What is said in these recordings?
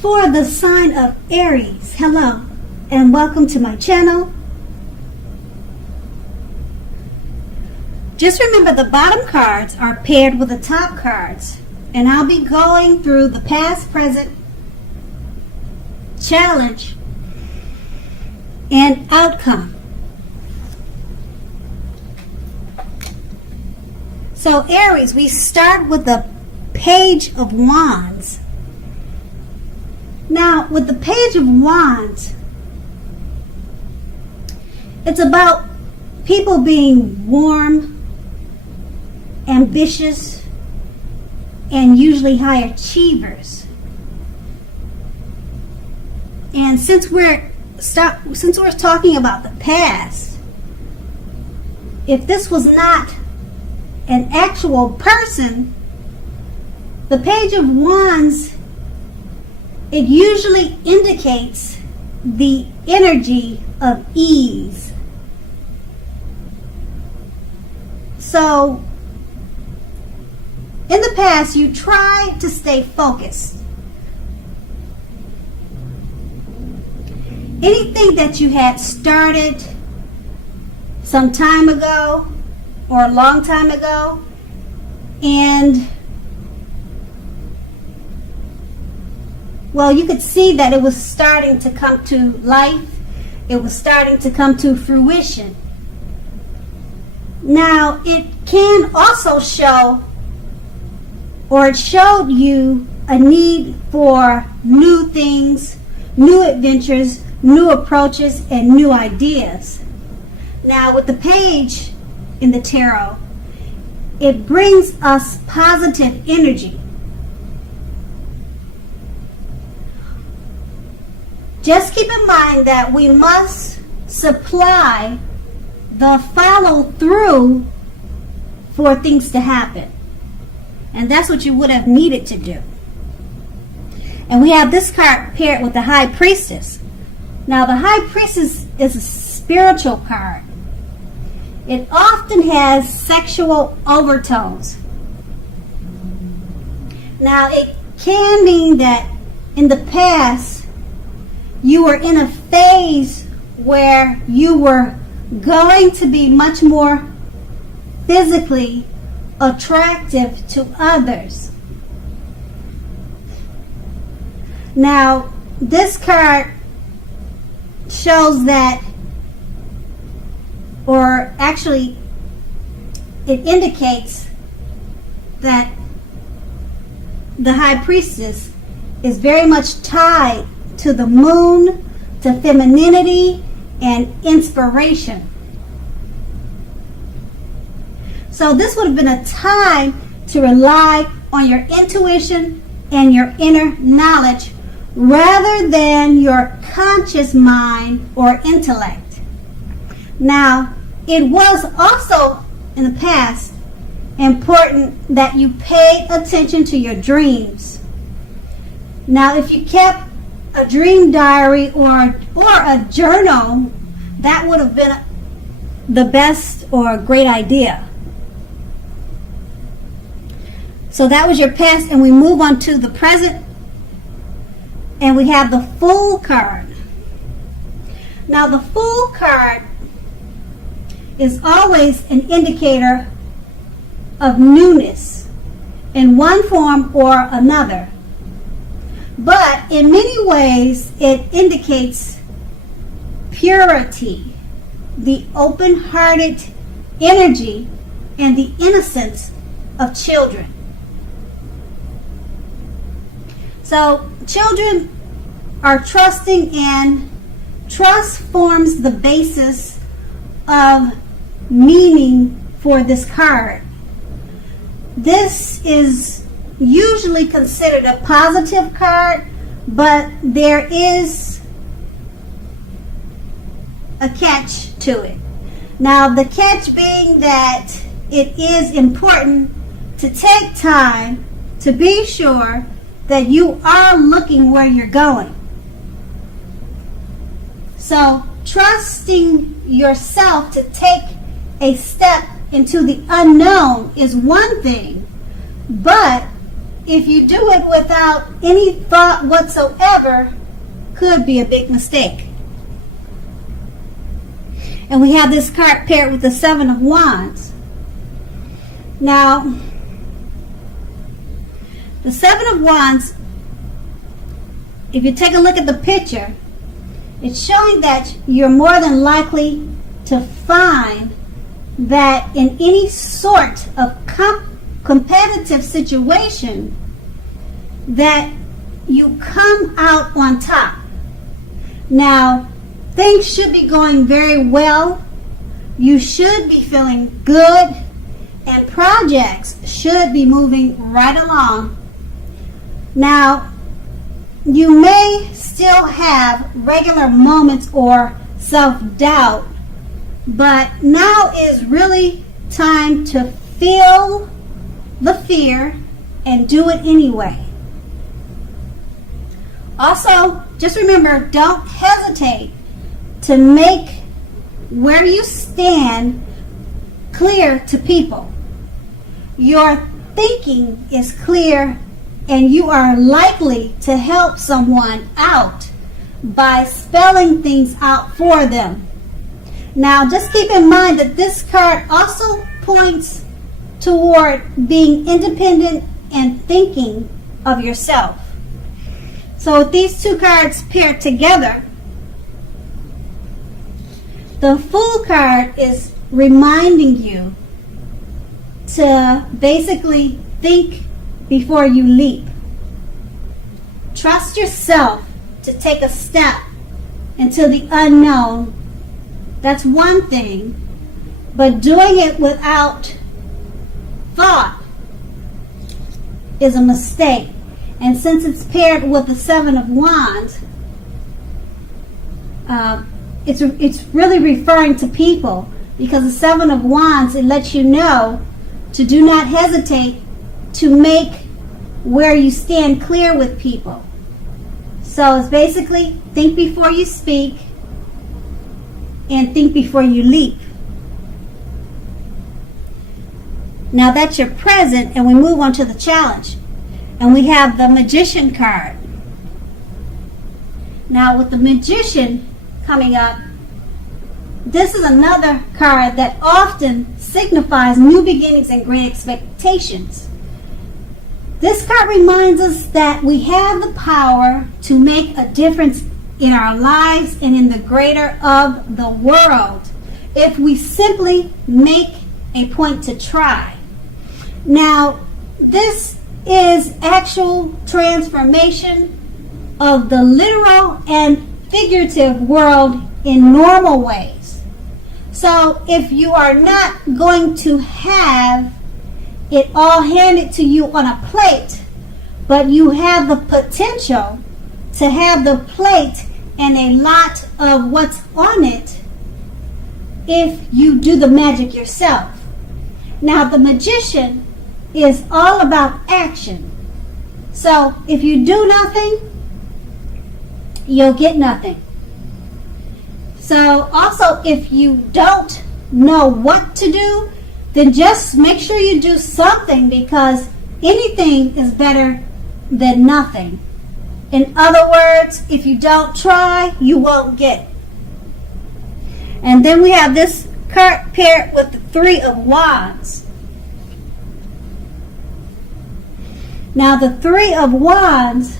For the sign of Aries, hello and welcome to my channel. Just remember the bottom cards are paired with the top cards, and I'll be going through the past, present, challenge, and outcome. So Aries, we start with the Page of Wands. Now, with the Page of Wands, it's about people being warm, ambitious, and usually high achievers. And since we're talking about the past, if this was not an actual person, the Page of Wands, it usually indicates the energy of ease. So, in the past, you tried to stay focused. Anything that you had started some time ago or a long time ago, and well, you could see that it was starting to come to life. It was starting to come to fruition. Now, it can also show, or it showed you, a need for new things, new adventures, new approaches, and new ideas. Now, with the page in the tarot, it brings us positive energy. Just keep in mind that we must supply the follow through for things to happen. And that's what you would have needed to do. And we have this card paired with the High Priestess. Now, the High Priestess is a spiritual card. It often has sexual overtones. Now, it can mean that in the past, you were in a phase where you were going to be much more physically attractive to others. Now, this card shows that, or actually, it indicates that the High Priestess is very much tied to the moon, to femininity, and inspiration. So this would have been a time to rely on your intuition and your inner knowledge rather than your conscious mind or intellect. Now, it was also in the past important that you pay attention to your dreams. Now, if you kept a dream diary or a journal, that would have been the best or a great idea. So that was your past, and we move on to the present, and we have the Fool card. Now, the Fool card is always an indicator of newness in one form or another. But in many ways, it indicates purity, the open-hearted energy, and the innocence of children. So, children are trusting, and trust forms the basis of meaning for this card. This is usually considered a positive card, but there is a catch to it. Now, the catch being that it is important to take time to be sure that you are looking where you're going. So, trusting yourself to take a step into the unknown is one thing, but if you do it without any thought whatsoever, could be a big mistake. And we have this card paired with the Seven of Wands. Now, the Seven of Wands, if you take a look at the picture, it's showing that you're more than likely to find that in any sort of competitive situation that you come out on top. Now, things should be going very well. You should be feeling good, and projects should be moving right along. Now, you may still have regular moments or self-doubt, but now is really time to feel the fear and do it anyway. Also, just remember, don't hesitate to make where you stand clear to people. Your thinking is clear, and you are likely to help someone out by spelling things out for them. Now, just keep in mind that this card also points toward being independent and thinking of yourself. So with these two cards paired together, the Fool card is reminding you to basically think before you leap. Trust yourself to take a step into the unknown. That's one thing, but doing it without thought is a mistake. And since it's paired with the Seven of Wands, it's really referring to people, because the Seven of Wands, it lets you know to do not hesitate to make where you stand clear with people. So it's basically think before you speak and think before you leap. Now that's your present, and we move on to the challenge. And we have the Magician card. Now with the Magician coming up, this is another card that often signifies new beginnings and great expectations. This card reminds us that we have the power to make a difference in our lives and in the greater of the world if we simply make a point to try. Now, this is actual transformation of the literal and figurative world in normal ways. So if you are not going to have it all handed to you on a plate, but you have the potential to have the plate and a lot of what's on it if you do the magic yourself. Now the Magician is all about action. So if you do nothing, you'll get nothing. So also, if you don't know what to do, then just make sure you do something, because anything is better than nothing. In other words, if you don't try, you won't get. And then we have this card paired with the Three of Wands. Now the Three of Wands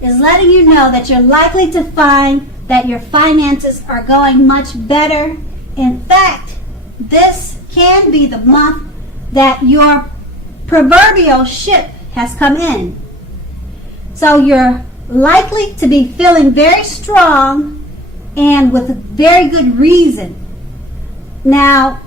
is letting you know that you're likely to find that your finances are going much better. In fact, this can be the month that your proverbial ship has come in. So you're likely to be feeling very strong and with very good reason. Now,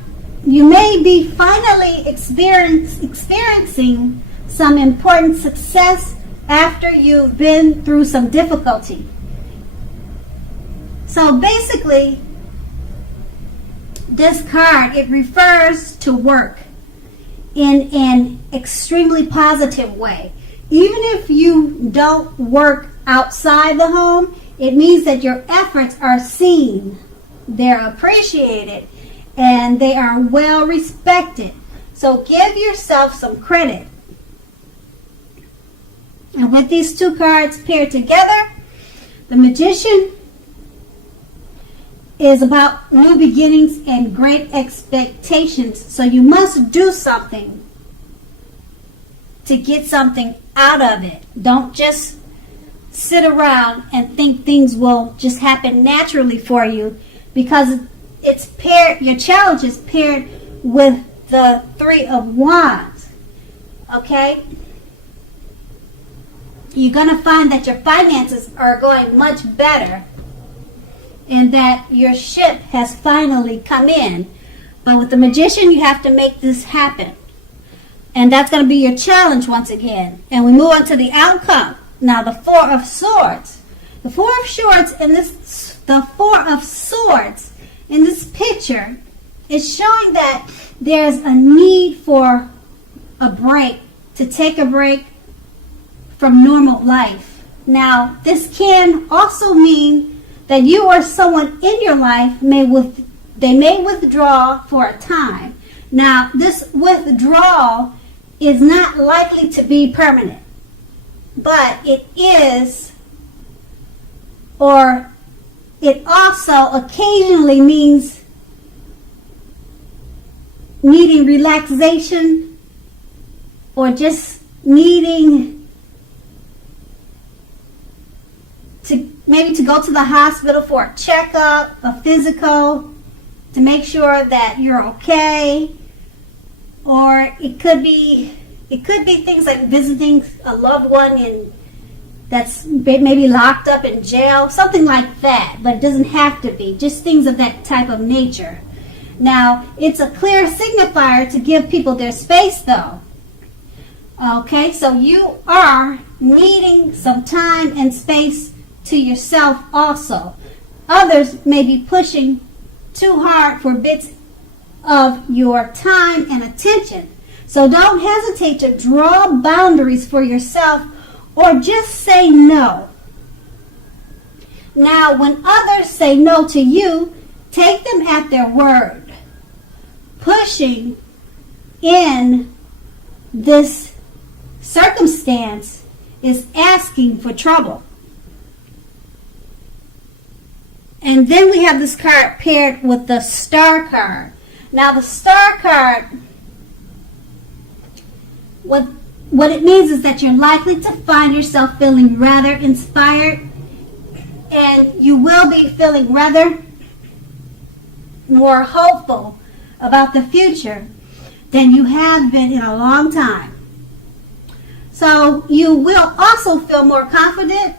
you may be finally experiencing some important success after you've been through some difficulty. So basically, this card, it refers to work in an extremely positive way. Even if you don't work outside the home, it means that your efforts are seen, they're appreciated, and they are well respected. So give yourself some credit. And with these two cards paired together, the Magician is about new beginnings and great expectations. So you must do something to get something out of it. Don't just sit around and think things will just happen naturally for you, because it's paired, your challenge is paired with the Three of Wands. Okay? You're going to find that your finances are going much better and that your ship has finally come in. But with the Magician, you have to make this happen. And that's going to be your challenge once again. And we move on to the outcome. Now, the Four of Swords. The Four of Swords in this, the Four of Swords in this picture is showing that there's a need for a break, to take a break from normal life. Now, this can also mean that you or someone in your life may withdraw for a time. Now, this withdrawal is not likely to be permanent, but it is, or it also occasionally means needing relaxation, or just needing to maybe to go to the hospital for a checkup, a physical, to make sure that you're okay. Or it could be things like visiting a loved one that's maybe locked up in jail, something like that. But it doesn't have to be. Just things of that type of nature. Now, it's a clear signifier to give people their space, though. Okay, so you are needing some time and space to yourself also. Others may be pushing too hard for bits of your time and attention. So don't hesitate to draw boundaries for yourself, or just say no. Now, when others say no to you, take them at their word. Pushing in this circumstance is asking for trouble. And then we have this card paired with the Star card. Now, the Star card, what it means is that you're likely to find yourself feeling rather inspired, and you will be feeling rather more hopeful about the future than you have been in a long time. So you will also feel more confident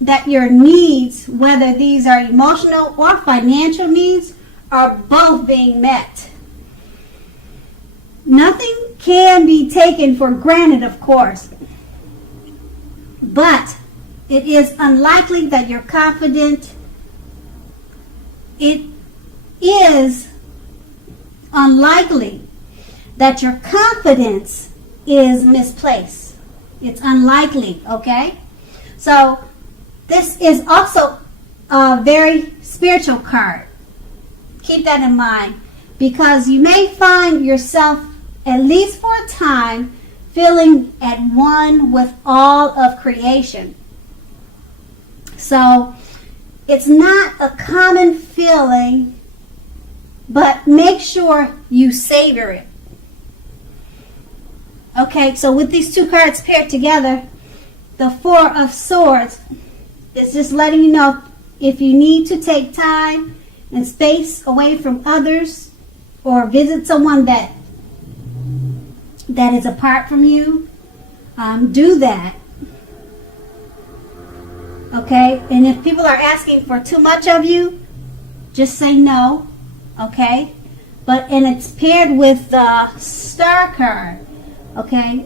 that your needs, whether these are emotional or financial needs, are both being met. Nothing can be taken for granted, of course, but it is unlikely that you're confident. It is unlikely that your confidence is misplaced. It's unlikely, okay? So this is also a very spiritual card. Keep that in mind, because you may find yourself, at least for a time, feeling at one with all of creation. So it's not a common feeling, but make sure you savor it. Okay, so with these two cards paired together, the Four of Swords is just letting you know, if you need to take time and space away from others, or visit someone that is apart from you, do that. Okay, and if people are asking for too much of you, just say no. Okay, and it's paired with the Star card. Okay,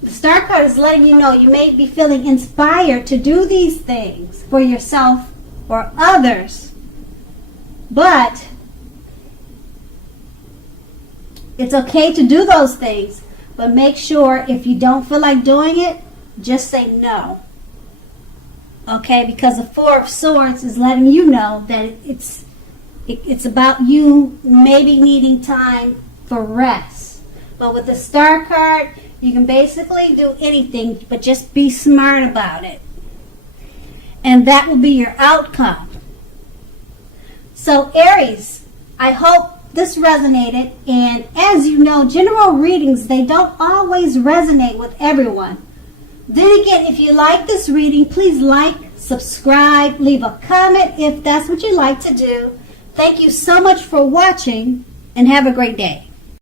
the Star card is letting you know you may be feeling inspired to do these things for yourself or others, but it's okay to do those things, but make sure if you don't feel like doing it, just say no. Okay, because the Four of Swords is letting you know that it's about you maybe needing time for rest. But with the Star card, you can basically do anything, but just be smart about it. And that will be your outcome. So Aries, I hope this resonated. And as you know, general readings, they don't always resonate with everyone. Then again, if you like this reading, please like, subscribe, leave a comment if that's what you like to do. Thank you so much for watching, and have a great day.